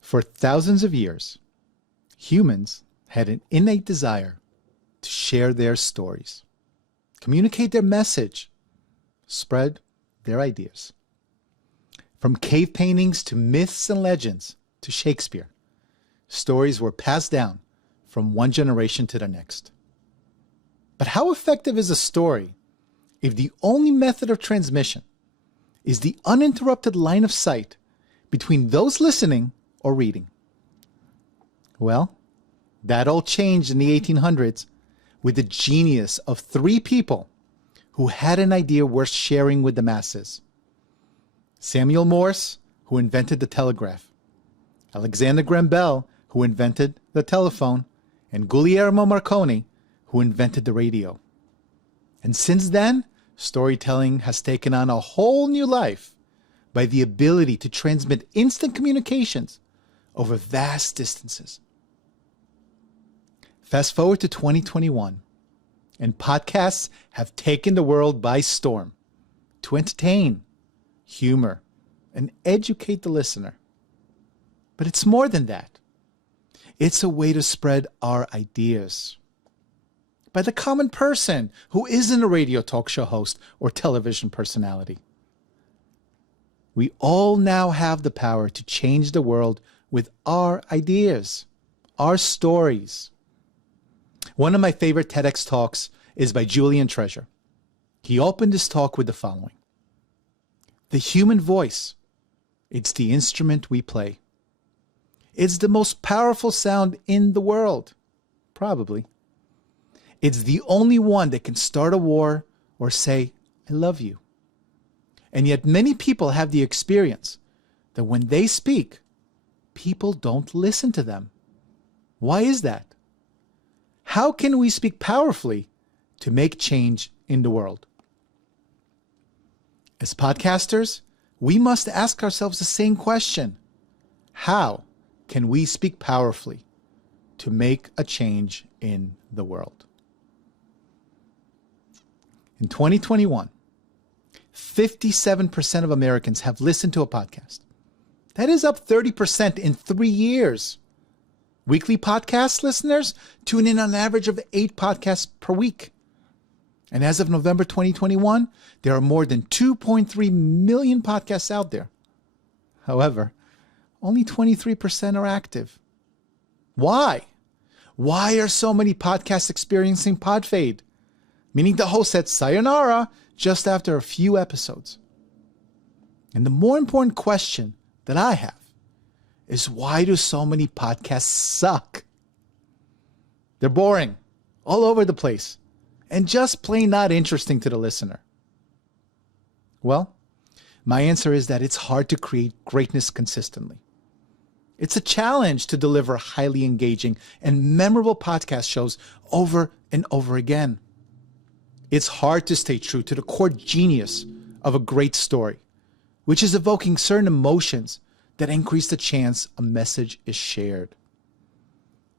For thousands of years, humans had an innate desire to share their stories, communicate their message, spread their ideas. From cave paintings to myths and legends to Shakespeare, stories were passed down from one generation to the next. But how effective is a story if the only method of transmission is the uninterrupted line of sight between those listening or reading? Well, that all changed in the 1800s with the genius of three people who had an idea worth sharing with the masses. Samuel Morse, who invented the telegraph, Alexander Graham Bell, who invented the telephone, and Guglielmo Marconi, who invented the radio. And since then, storytelling has taken on a whole new life by the ability to transmit instant communications over vast distances. Fast forward to 2021, and podcasts have taken the world by storm to entertain, humor, and educate the listener. But it's more than that. It's a way to spread our ideas by the common person who isn't a radio talk show host or television personality. We all now have the power to change the world with our ideas, our stories. One of my favorite TEDx talks is by Julian Treasure. He opened his talk with the following: the human voice, it's the instrument we play. It's the most powerful sound in the world, probably. It's the only one that can start a war or say, I love you. And yet many people have the experience that when they speak, people don't listen to them. Why is that? How can we speak powerfully to make change in the world? As podcasters, we must ask ourselves the same question. How can we speak powerfully to make a change in the world? In 2021, 57% of Americans have listened to a podcast. That is up 30% in 3 years. Weekly podcast listeners tune in on an average of 8 podcasts per week. And as of November 2021, there are more than 2.3 million podcasts out there. However, only 23% are active. Why? Why are so many podcasts experiencing pod fade? Meaning the host said sayonara just after a few episodes. And the more important question that I have is, why do so many podcasts suck? They're boring, all over the place, and just plain not interesting to the listener. Well, my answer is that it's hard to create greatness consistently. It's a challenge to deliver highly engaging and memorable podcast shows over and over again. It's hard to stay true to the core genius of a great story, which is evoking certain emotions that increase the chance a message is shared.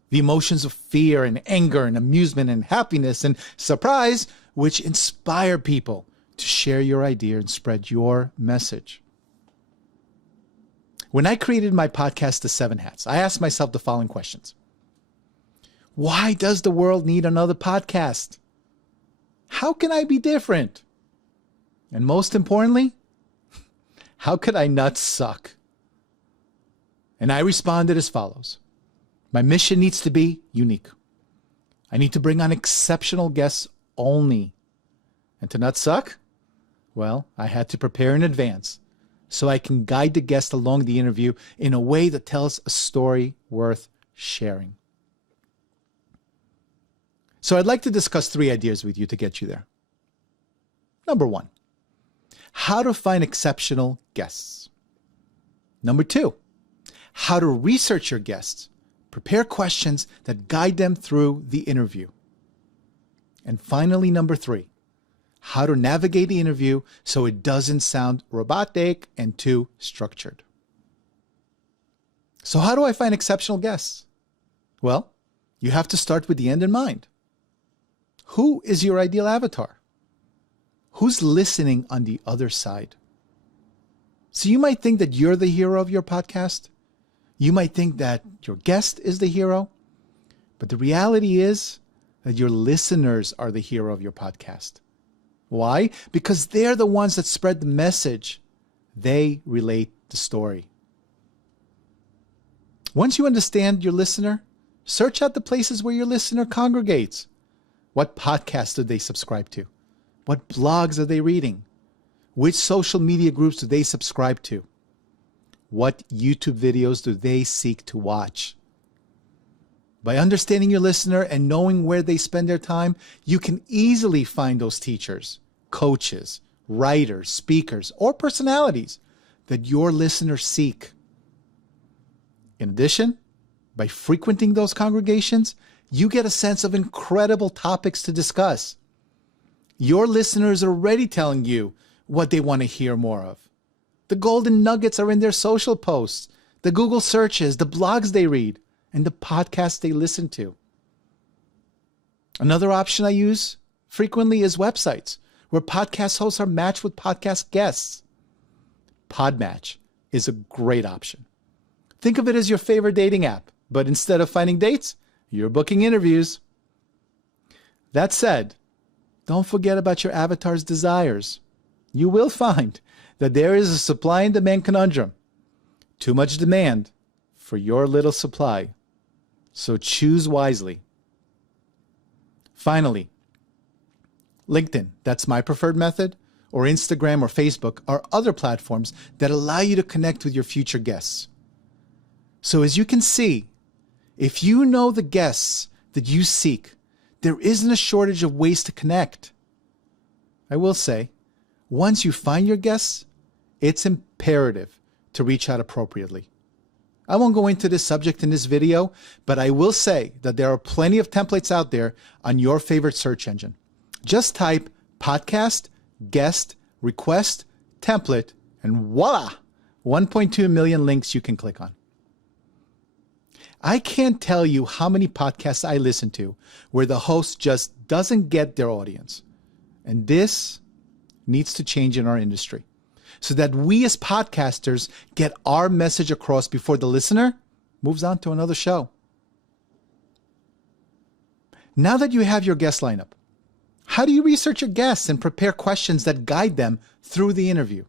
The emotions of fear and anger and amusement and happiness and surprise, which inspire people to share your idea and spread your message. When I created my podcast, The 7 Hats, I asked myself the following questions. Why does the world need another podcast? How can I be different? And most importantly, how could I not suck? And I responded as follows. My mission needs to be unique. I need to bring on exceptional guests only. And to not suck? Well, I had to prepare in advance so I can guide the guest along the interview in a way that tells a story worth sharing. So I'd like to discuss 3 ideas with you to get you there. Number 1, how to find exceptional guests. Number 2, how to research your guests, prepare questions that guide them through the interview. And finally, number 3, how to navigate the interview so it doesn't sound robotic and too structured. So how do I find exceptional guests? Well, you have to start with the end in mind. Who is your ideal avatar? Who's listening on the other side? So you might think that you're the hero of your podcast. You might think that your guest is the hero. But the reality is that your listeners are the hero of your podcast. Why? Because they're the ones that spread the message. They relate the story. Once you understand your listener, search out the places where your listener congregates. What podcasts do they subscribe to? What blogs are they reading? Which social media groups do they subscribe to? What YouTube videos do they seek to watch? By understanding your listener and knowing where they spend their time, you can easily find those teachers, coaches, writers, speakers, or personalities that your listeners seek. In addition, by frequenting those congregations, you get a sense of incredible topics to discuss. Your listeners are already telling you what they want to hear more of. The golden nuggets are in their social posts, the Google searches, the blogs they read, and the podcasts they listen to. Another option I use frequently is websites where podcast hosts are matched with podcast guests. Podmatch is a great option. Think of it as your favorite dating app, but instead of finding dates, you're booking interviews. That said, don't forget about your avatar's desires. You will find that there is a supply and demand conundrum. Too much demand for your little supply. So choose wisely. Finally, LinkedIn, that's my preferred method, or Instagram or Facebook are other platforms that allow you to connect with your future guests. So as you can see, if you know the guests that you seek, there isn't a shortage of ways to connect. I will say, once you find your guests, it's imperative to reach out appropriately. I won't go into this subject in this video, but I will say that there are plenty of templates out there on your favorite search engine. Just type podcast, guest, request, template, and voila, 1.2 million links you can click on. I can't tell you how many podcasts I listen to where the host just doesn't get their audience. And this needs to change in our industry so that we as podcasters get our message across before the listener moves on to another show. Now that you have your guest lineup, how do you research your guests and prepare questions that guide them through the interview?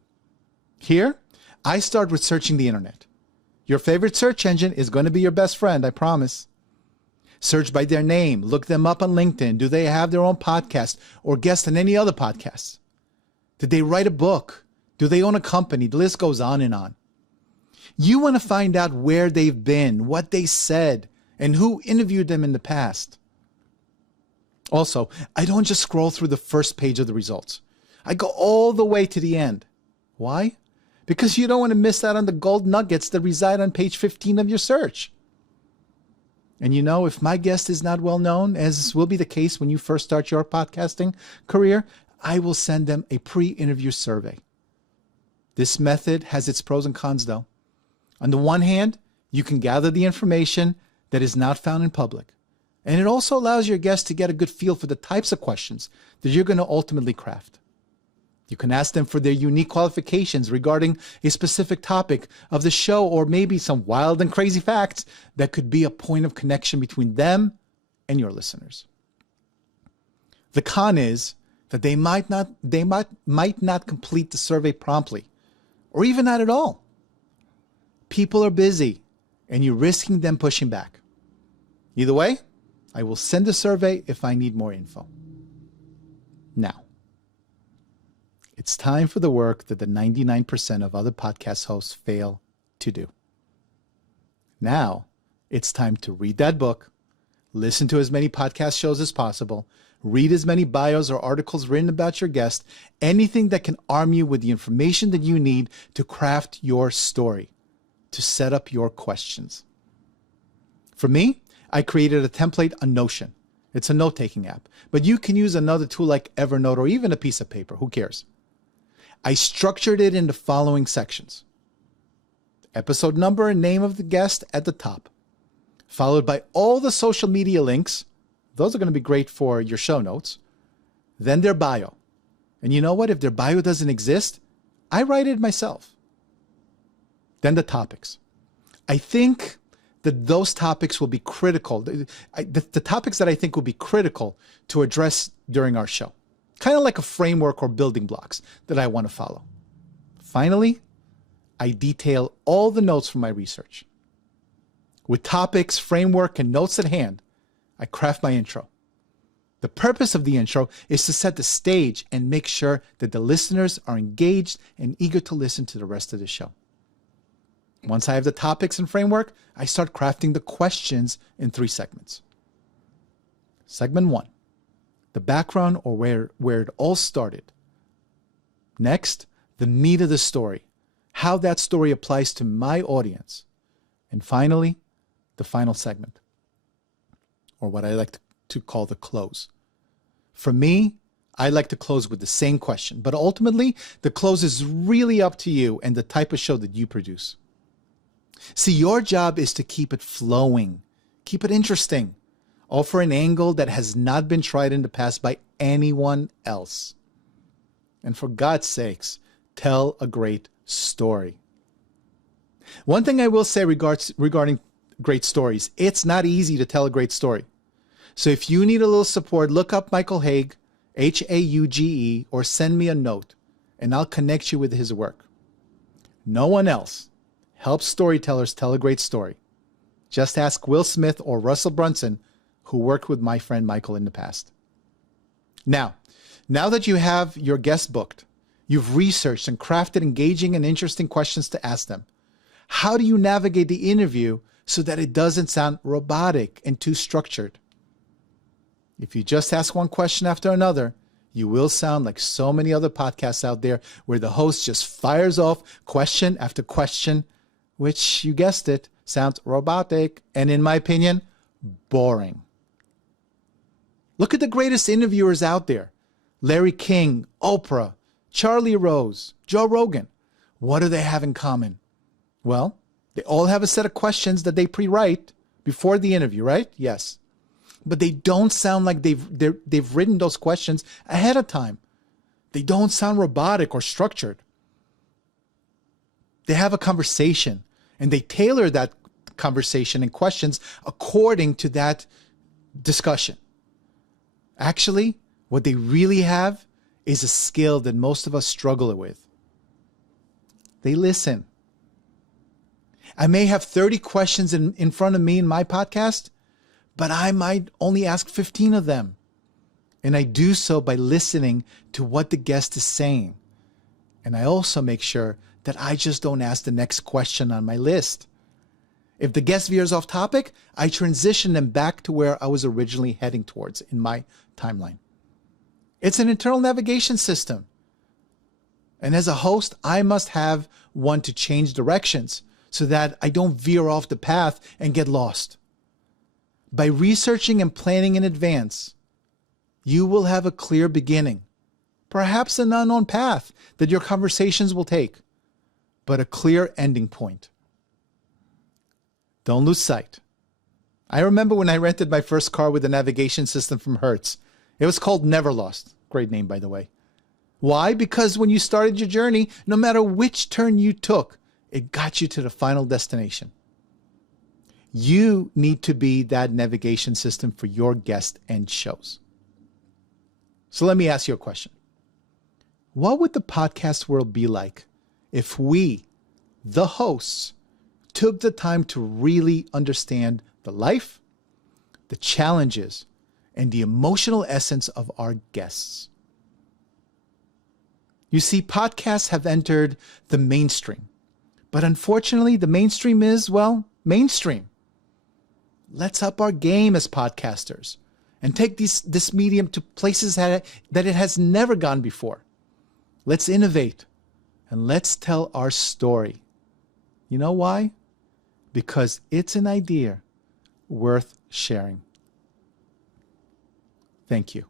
Here, I start with searching the internet. Your favorite search engine is going to be your best friend, I promise. Search by their name. Look them up on LinkedIn. Do they have their own podcast or guest on any other podcasts? Did they write a book? Do they own a company? The list goes on and on. You want to find out where they've been, what they said, and who interviewed them in the past. Also, I don't just scroll through the first page of the results. I go all the way to the end. Why? Because you don't want to miss out on the gold nuggets that reside on page 15 of your search. And you know, if my guest is not well known, as will be the case when you first start your podcasting career, I will send them a pre-interview survey. This method has its pros and cons though. On the one hand, you can gather the information that is not found in public. And it also allows your guest to get a good feel for the types of questions that you're going to ultimately craft. You can ask them for their unique qualifications regarding a specific topic of the show, or maybe some wild and crazy facts that could be a point of connection between them and your listeners. The con is that they might not complete the survey promptly, or even not at all. People are busy, and you're risking them pushing back. Either way, I will send a survey if I need more info. Now, it's time for the work that the 99% of other podcast hosts fail to do. Now, it's time to read that book, listen to as many podcast shows as possible, read as many bios or articles written about your guest, anything that can arm you with the information that you need to craft your story, to set up your questions. For me, I created a template on Notion. It's a note-taking app, but you can use another tool like Evernote or even a piece of paper. Who cares? I structured it in the following sections. Episode number and name of the guest at the top. followed by all the social media links. Those are going to be great for your show notes. Then their bio. And you know what? If their bio doesn't exist, I write it myself. Then the topics. I think that those topics will be critical. The topics that I think will be critical to address during our show. Kind of like a framework or building blocks that I want to follow. Finally, I detail all the notes from my research. With topics, framework, and notes at hand, I craft my intro. The purpose of the intro is to set the stage and make sure that the listeners are engaged and eager to listen to the rest of the show. Once I have the topics and framework, I start crafting the questions in 3 segments. Segment 1, the background or where it all started. Next, the meat of the story, how that story applies to my audience. And finally, the final segment, or what I like to call the close. For me, I like to close with the same question, but ultimately, the close is really up to you and the type of show that you produce. See, your job is to keep it flowing, keep it interesting, offer an angle that has not been tried in the past by anyone else. And for God's sakes, tell a great story. One thing I will say regarding great stories, it's not easy to tell a great story. So if you need a little support, look up Michael Hauge, Hauge, or send me a note, and I'll connect you with his work. No one else helps storytellers tell a great story. Just ask Will Smith or Russell Brunson, who worked with my friend Michael in the past. Now that you have your guests booked, you've researched and crafted engaging and interesting questions to ask them, how do you navigate the interview so that it doesn't sound robotic and too structured? If you just ask one question after another, you will sound like so many other podcasts out there where the host just fires off question after question, which, you guessed it, sounds robotic and, in my opinion, boring. Look at the greatest interviewers out there. Larry King, Oprah, Charlie Rose, Joe Rogan. What do they have in common? Well, they all have a set of questions that they pre-write before the interview, right? Yes. But they don't sound like they've written those questions ahead of time. They don't sound robotic or structured. They have a conversation, and they tailor that conversation and questions according to that discussion. Actually, what they really have is a skill that most of us struggle with. They listen. I may have 30 questions in front of me in my podcast, but I might only ask 15 of them. And I do so by listening to what the guest is saying. And I also make sure that I just don't ask the next question on my list. If the guest veers off topic, I transition them back to where I was originally heading towards in my timeline. It's an internal navigation system. And as a host, I must have one to change directions so that I don't veer off the path and get lost. By researching and planning in advance, you will have a clear beginning, perhaps an unknown path that your conversations will take, but a clear ending point. Don't lose sight. I remember when I rented my first car with a navigation system from Hertz. It was called Never Lost. Great name, by the way. Why? Because when you started your journey, no matter which turn you took, it got you to the final destination. You need to be that navigation system for your guests and shows. So let me ask you a question. What would the podcast world be like if we, the hosts, took the time to really understand the life, the challenges, and the emotional essence of our guests? You see, podcasts have entered the mainstream, but unfortunately, the mainstream is, well, mainstream. Let's up our game as podcasters and take this medium to places that it has never gone before. Let's innovate and let's tell our story. You know why? Because it's an idea worth sharing. Thank you.